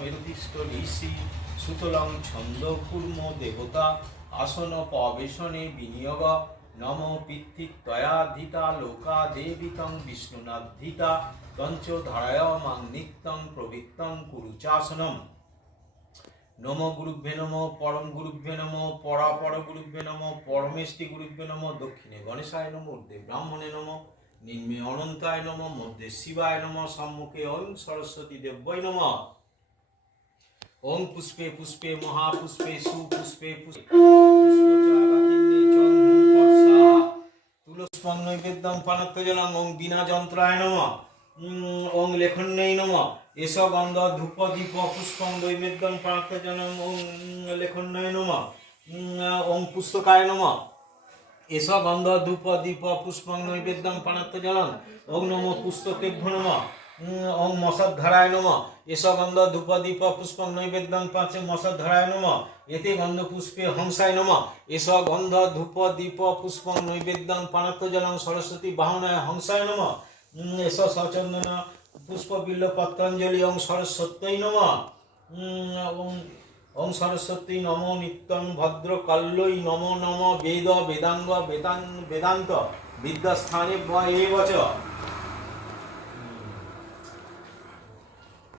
মেরুতিষ্ঠ ঋষি ছন্দ দেবতা আসন পবেশনে বিনিয়োগ। নম পিতৃত্বয়াধিতা লোকা দেবিতং বিষ্ণুনাধিতা ধারায় মাং নিত্যং প্রবৃত্তং কুরুচাসনম। নম গুরুভ্যে নম পরম গুরুভ্যে নম পরাপর গুরুভ্যে নম পরমেষ্টি গুরুভ্যে নম দক্ষিণে গণেশায় নম ঊর্ধ্বে ব্রাহ্মণে নম নিম্নে অনন্তায় নম মধ্যে শিবায় নম সম্মুখে ওং সরস্বতী দেব্যই নম। ওং পুষ্পে পুষ্পে মহাপুষ্পে সুপুষ্পে পুষ্পে। তুলস্পং নৈবেদ্যং পানত্তজলং ওং বিনা যন্ত্রায় নম ওং লেখন্যই নম। এস গন্ধ ধূপ দীপ পুষ্পং নৈবেদ্যং পানত্তজলং ওং লেখন্যই নম। উম, ওং পুস্তকায় নম। এস গন্ধ ধূপ দীপ পুষ্পং নৈবেদ্যং পানত্তজলং ওং নম পুস্তকেভ্য নম। উম, ওং মশাধারায় নম। এস গন্ধ ধূপ দীপ পুষ্পং নৈবেদ্যং পাঁচে মশাধারায় নম। এতে গন্ধ পুষ্পে হংসায় নম। এস গন্ধ ধূপ দীপ পুষ্পং নৈবেদ্যং পানত্তজলং সরস্বতী বাহনায় হংসায় নম। এস সচন্দন পুষ্প বিল্ল পত্রাঞ্জলি ওং সরস্বত্যই নম। উম, ওং সরস্বতী নম নিত্যং ভদ্র কাল্যই নম নম। বেদ বেদাঙ্গ বেদান বেদান্ত বিদ্যাস্থানে এব চ